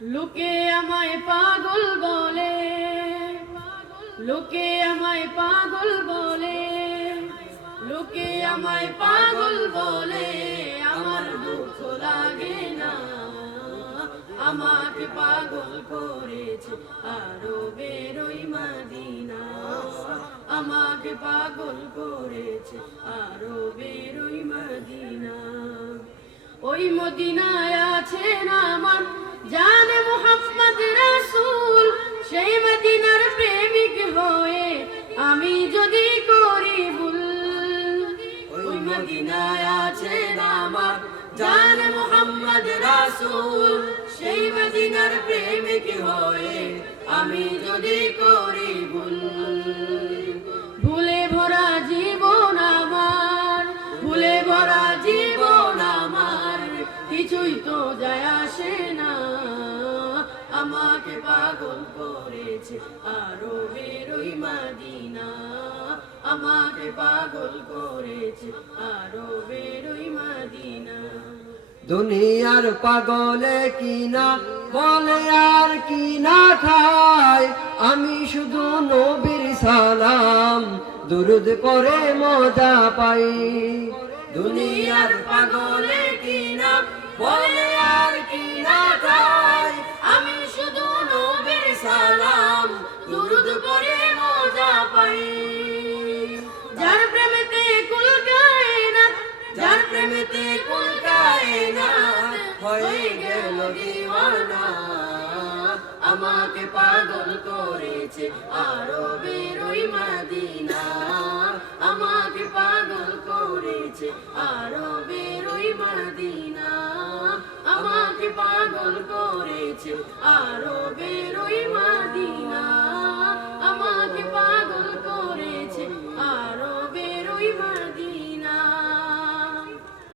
লোকে আমায় পাগল বলে, লোকে আমায় পাগল বলে, লোকে আমায় পাগল বলে, আমার দুঃখ লাগে না। আমাকে পাগল করেছে আরবের ওই মদিনা, আমাকে পাগল করেছে আরবের ওই মদিনা। ওই মদিনায় আছেন আমার জানে মুহাম্মদ রাসূল, সেই মদিনার প্রেমিক হয়ে আমি যদি করি ভুল। ওই মদিনায় আছেন আমার জানে মুহাম্মদ রাসূল, সেই মদিনার প্রেমিক হয়ে আমি যদি করি ভুল। ভুলে ভরা জীবন আমার, ভুলে ভরা জীবন আমার, কিছুই তো যায় আসে না। আমাকে পাগল করেছে আরবের ওই মদিনা, আমাকে পাগল করেছে আরবের ওই মদিনা। দুনিয়ার পাগলে কিনা বলে আর কিনা খায়, আমি শুধু নবীর সালাম দুরুদ পড়ে মজা পাই। দুনিয়ার পাগলে কিনা বলে আর কিনা খায়, আমি শুধু নবীর সালাম দুরুদ পড়ে মজা পাই। যার প্রেমেতে কুল কায়নাত, যার প্রেমেতে কুল কায়নাত হয়ে গেল দিওয়ানা, আমাকে পাগল করেছে আরবের ওই মদিনা, আমাকে পাগল করেছে আরবের ওই মদিনা, আমাকে পাগল করেছে আরবের ওই